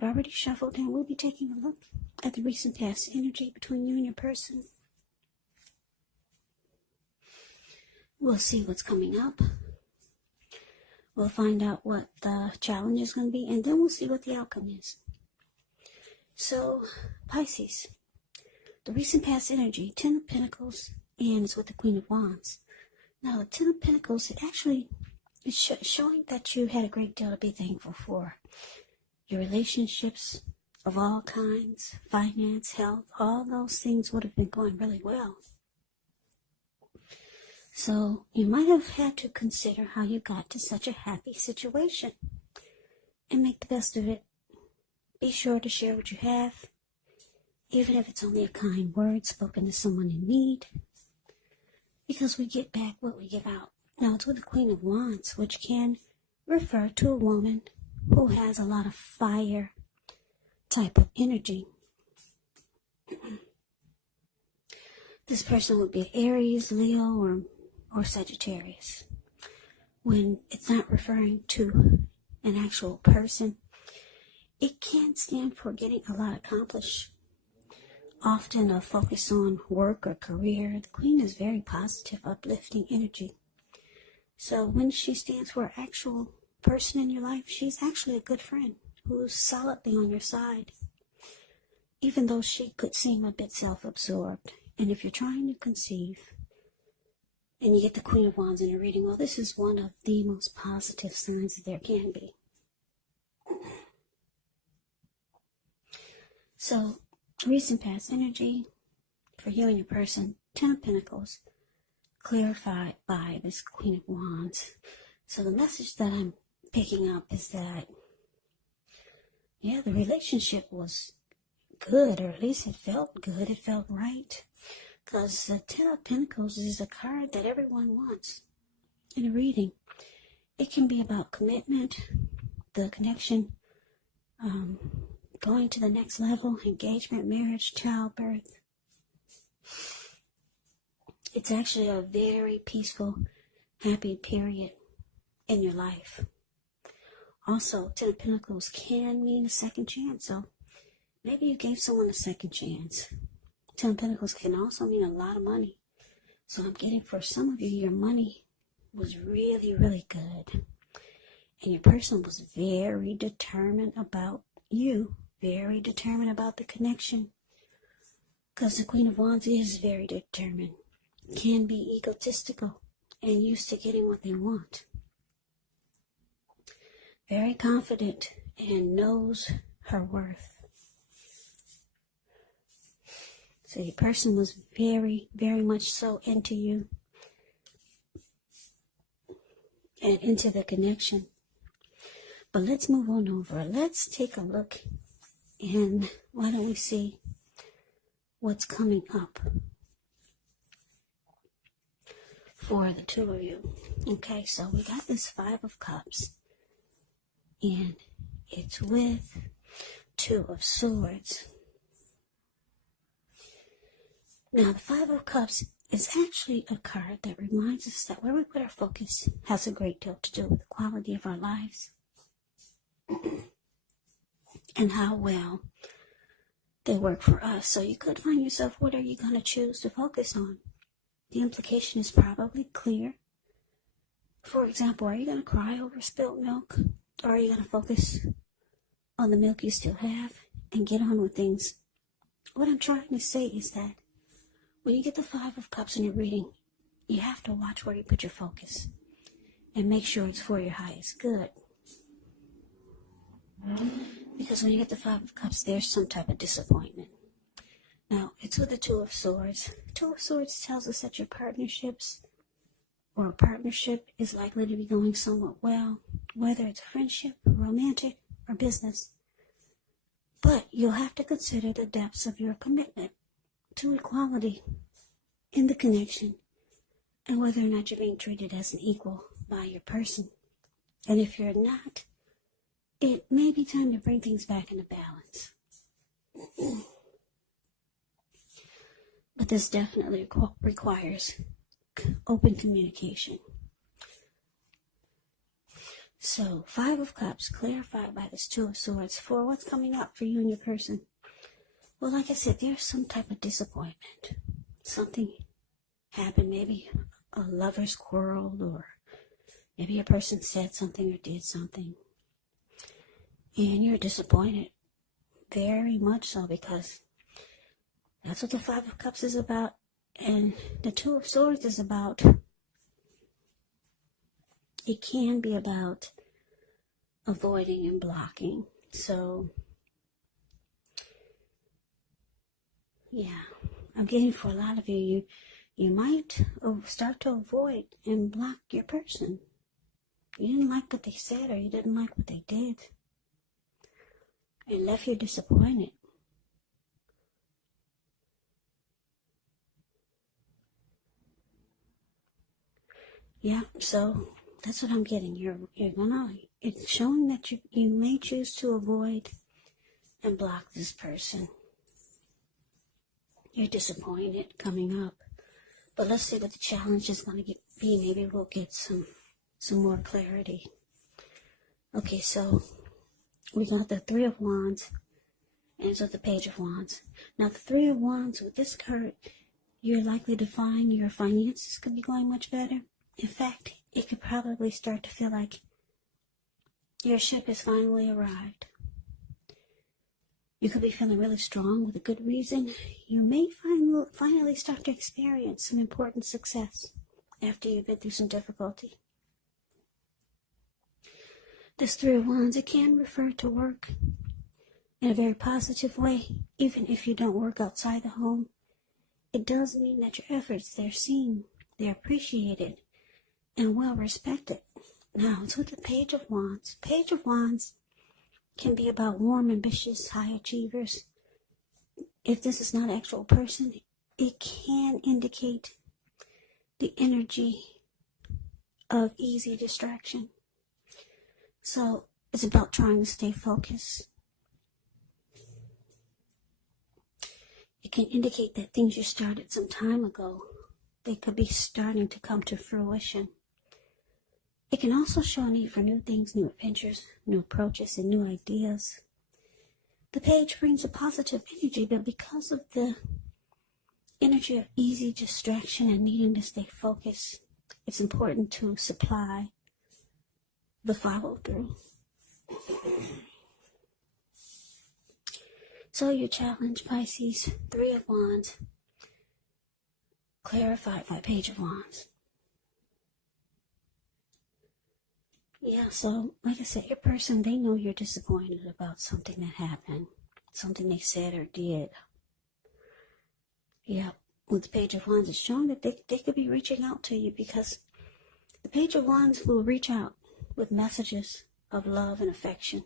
have already shuffled, and we'll be taking a look at the recent past energy between you and your person. We'll see what's coming up. We'll find out what the challenge is going to be, and then we'll see what the outcome is. So, Pisces, the recent past energy, 10 of Pentacles, and it's with the Queen of Wands. Now, the 10 of Pentacles, it's showing that you had a great deal to be thankful for. Your relationships of all kinds, finance, health, all those things would have been going really well. So you might have had to consider how you got to such a happy situation and make the best of it. Be sure to share what you have, even if it's only a kind word spoken to someone in need, because we get back what we give out. Now, it's with the Queen of Wands, which can refer to a woman who has a lot of fire type of energy. This person would be Aries, Leo, or Sagittarius. When it's not referring to an actual person, it can stand for getting a lot accomplished. Often a focus on work or career. The Queen is very positive, uplifting energy. So when she stands for an actual person in your life, she's actually a good friend who's solidly on your side, even though she could seem a bit self-absorbed. And if you're trying to conceive and you get the Queen of Wands in a reading, well, this is one of the most positive signs that there can be. So, recent past energy for you and your person, 10 of Pentacles, clarified by this Queen of Wands. So the message that I'm picking up is that, yeah, the relationship was good, or at least it felt good, it felt right. Because the 10 of Pentacles is a card that everyone wants in a reading. It can be about commitment, the connection, going to the next level, engagement, marriage, childbirth. It's actually a very peaceful, happy period in your life. Also, 10 of Pentacles can mean a second chance. So maybe you gave someone a second chance. 10 of Pentacles can also mean a lot of money. So I'm getting for some of you, your money was really, really good. And your person was very determined about you. Very determined about the connection. Because the Queen of Wands is very determined. Can be egotistical and used to getting what they want. Very confident and knows her worth. So your person was very, very much so into you and into the connection. But let's move on over. Let's take a look, and why don't we see what's coming up for the two of you. Okay, so we got this 5 of Cups, and it's with 2 of Swords. Now, the 5 of Cups is actually a card that reminds us that where we put our focus has a great deal to do with the quality of our lives and how well they work for us. So you could find yourself, what are you going to choose to focus on? The implication is probably clear. For example, are you going to cry over spilled milk? Or are you going to focus on the milk you still have and get on with things? What I'm trying to say is that when you get the 5 of Cups in your reading, you have to watch where you put your focus and make sure it's for your highest good. Because when you get the 5 of Cups, there's some type of disappointment. Now, it's with the 2 of Swords. 2 of Swords tells us that your partnerships or a partnership is likely to be going somewhat well, whether it's friendship, romantic, or business. But you'll have to consider the depths of your commitment to equality in the connection and whether or not you're being treated as an equal by your person. And if you're not, it may be time to bring things back into balance. But this definitely requires open communication. So, Five of Cups, clarified by this Two of Swords, for what's coming up for you and your person. Well, like I said, there's some type of disappointment. Something happened, maybe a lover's quarrel, or maybe a person said something or did something. And you're disappointed. Very much so, because that's what the Five of Cups is about. And the Two of Swords is about, it can be about avoiding and blocking. So, yeah, I'm getting for a lot of you, you might start to avoid and block your person. You didn't like what they said, or you didn't like what they did. It left you disappointed. Yeah, so that's what I'm getting. It's showing that you may choose to avoid and block this person. You're disappointed coming up. But let's see what the challenge is going to be. Maybe we'll get some more clarity. Okay, so we got the Three of Wands and so the Page of Wands. Now the Three of Wands, with this card, you're likely to find your finances could be going much better. In fact, it could probably start to feel like your ship has finally arrived. You could be feeling really strong with a good reason. You may finally start to experience some important success after you've been through some difficulty. This Three of Wands, it can refer to work in a very positive way, even if you don't work outside the home. It does mean that your efforts, they're seen, they're appreciated, and well respected. Now, let's look at Page of Wands. Page of Wands can be about warm, ambitious, high achievers. If this is not an actual person, it can indicate the energy of easy distraction. So it's about trying to stay focused. It can indicate that things you started some time ago, they could be starting to come to fruition. It can also show a need for new things, new adventures, new approaches, and new ideas. The page brings a positive energy, but because of the energy of easy distraction and needing to stay focused, it's important to supply the follow-through. So your challenge, Pisces, Three of Wands, clarified by Page of Wands. Yeah, so like I said, your person, they know you're disappointed about something that happened, something they said or did. Yeah, with the Page of Wands, it's showing that they could be reaching out to you, because the Page of Wands will reach out with messages of love and affection.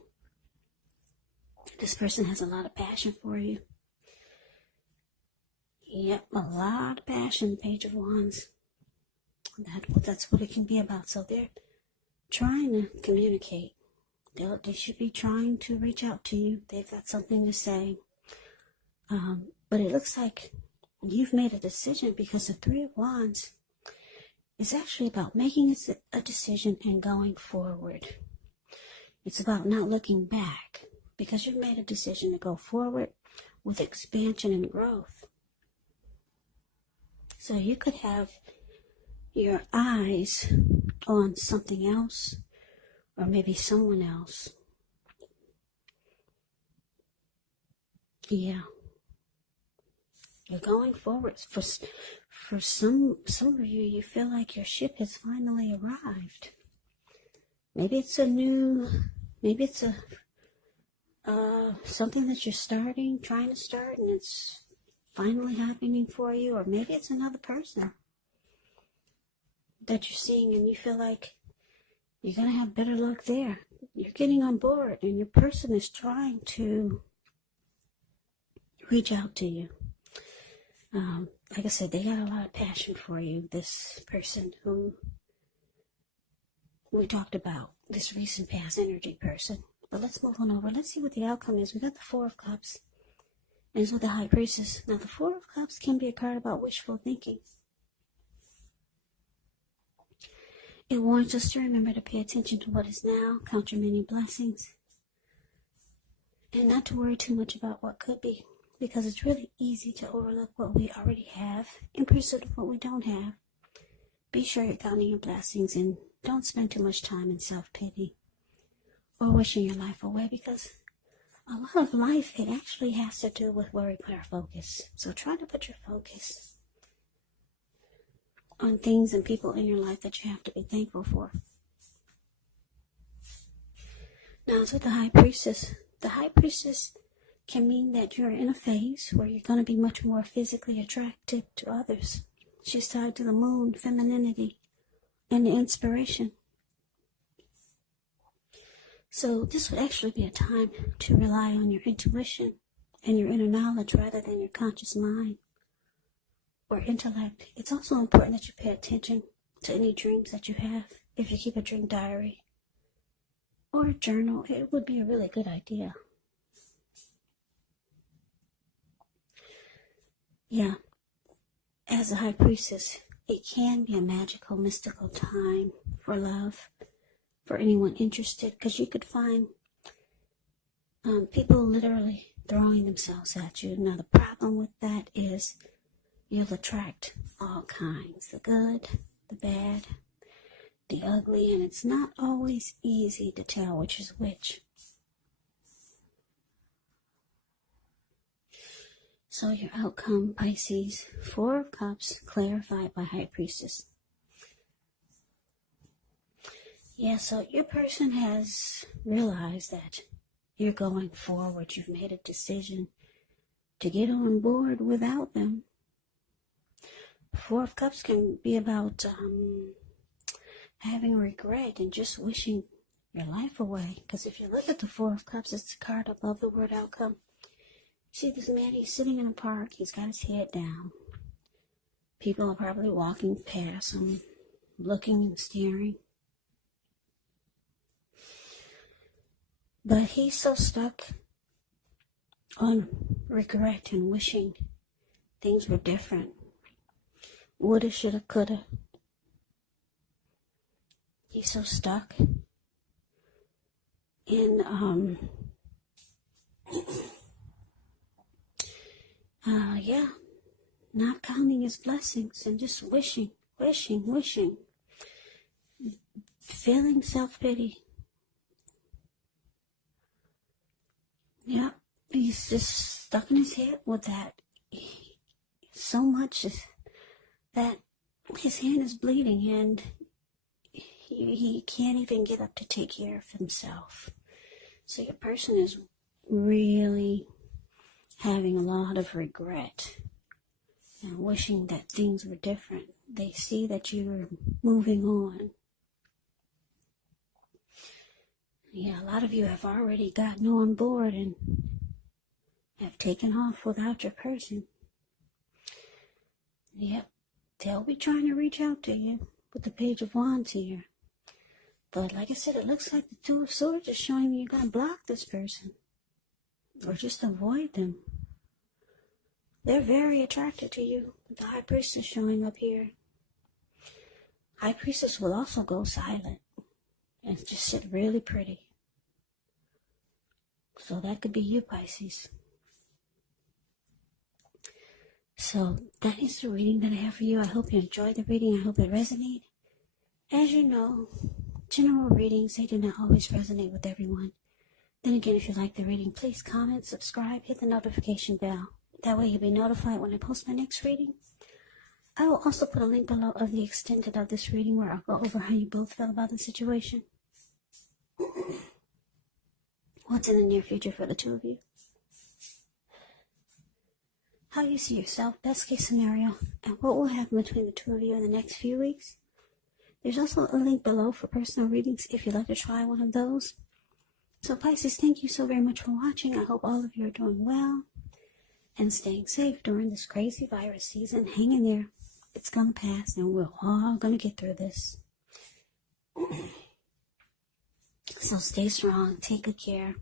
This person has a lot of passion for you. Yep, a lot of passion, Page of Wands. That's what it can be about. So they're trying to communicate. They should be trying to reach out to you. They've got something to say. But it looks like you've made a decision, because the Three of Wands is actually about making a decision and going forward. It's about not looking back, because you've made a decision to go forward with expansion and growth. So you could have your eyes on something else, or maybe someone else. Yeah. You're going forward. For some of you, you feel like your ship has finally arrived. Maybe it's something that you're trying to start, and it's finally happening for you. Or maybe it's another person that you're seeing, and you feel like you're going to have better luck there. You're getting on board, and your person is trying to reach out to you. Like I said, they got a lot of passion for you, this person who we talked about, this recent past energy person. But let's move on over. Let's see what the outcome is. We got the Four of Cups, and it's with the High Priestess. Now, the Four of Cups can be a card about wishful thinking. It warns us to remember to pay attention to what is now, count your many blessings, and not to worry too much about what could be, because it's really easy to overlook what we already have in pursuit of what we don't have. Be sure you're counting your blessings and don't spend too much time in self-pity or wishing your life away, because a lot of life, it actually has to do with where we put our focus. So try to put your focus on things and people in your life that you have to be thankful for. Now it's with the High Priestess. The High Priestess can mean that you're in a phase where you're going to be much more physically attracted to others. She's tied to the moon, femininity, and the inspiration. So this would actually be a time to rely on your intuition and your inner knowledge rather than your conscious mind or intellect. It's also important that you pay attention to any dreams that you have. If you keep a dream diary or a journal, it would be a really good idea. Yeah, as a High Priestess, it can be a magical, mystical time for love, for anyone interested, because you could find people literally throwing themselves at you. Now, the problem with that is you'll attract all kinds, the good, the bad, the ugly, and it's not always easy to tell which is which. So your outcome, Pisces, 4 of Cups, clarified by High Priestess. Yeah, so your person has realized that you're going forward. You've made a decision to get on board without them. 4 of Cups can be about having regret and just wishing your life away. Because if you look at the 4 of Cups, it's the card above the word outcome. See this man, he's sitting in a park. He's got his head down. People are probably walking past him, looking and staring. But he's so stuck on regret and wishing things were different. Woulda, shoulda, coulda. He's so stuck in not counting his blessings and just wishing, feeling self-pity. Yeah, he's just stuck in his head with that so much that his hand is bleeding and he can't even get up to take care of himself. So your person is really having a lot of regret and wishing that things were different. They see that you're moving on. Yeah, a lot of you have already gotten on board and have taken off without your person. Yep, they'll be trying to reach out to you with the Page of Wands here. But like I said, it looks like the 2 of Swords is showing you you're going to block this person or just avoid them. They're very attracted to you, with the High Priestess showing up here. High Priestess will also go silent and just sit really pretty. So that could be you, Pisces. So that is the reading that I have for you. I hope you enjoyed the reading. I hope it resonated. As you know, general readings, they do not always resonate with everyone. Then again, if you like the reading, please comment, subscribe, hit the notification bell. That way you'll be notified when I post my next reading. I will also put a link below of the extended of this reading where I'll go over how you both feel about the situation. What's in the near future for the 2 of you? How you see yourself, best case scenario, and what will happen between the 2 of you in the next few weeks. There's also a link below for personal readings if you'd like to try one of those. So Pisces, thank you so very much for watching. I hope all of you are doing well and staying safe during this crazy virus season. Hang in there. It's going to pass and we're all going to get through this. So stay strong. Take good care.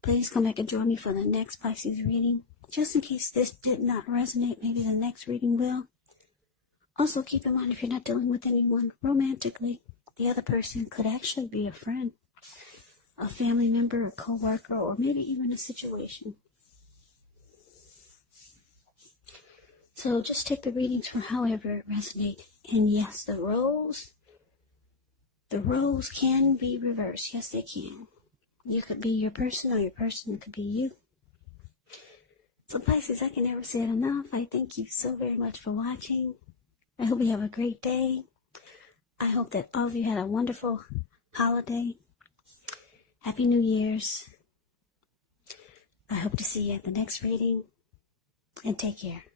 Please come back and join me for the next Pisces reading. Just in case this did not resonate, maybe the next reading will. Also, keep in mind if you're not dealing with anyone romantically, the other person could actually be a friend, a family member, a co-worker, or maybe even a situation. So just take the readings for however it resonates. And yes, the roles can be reversed. Yes, they can. You could be your person or your person could be you. So Pisces, I can never say it enough. I thank you so very much for watching. I hope you have a great day. I hope that all of you had a wonderful holiday. Happy New Year's. I hope to see you at the next reading. And take care.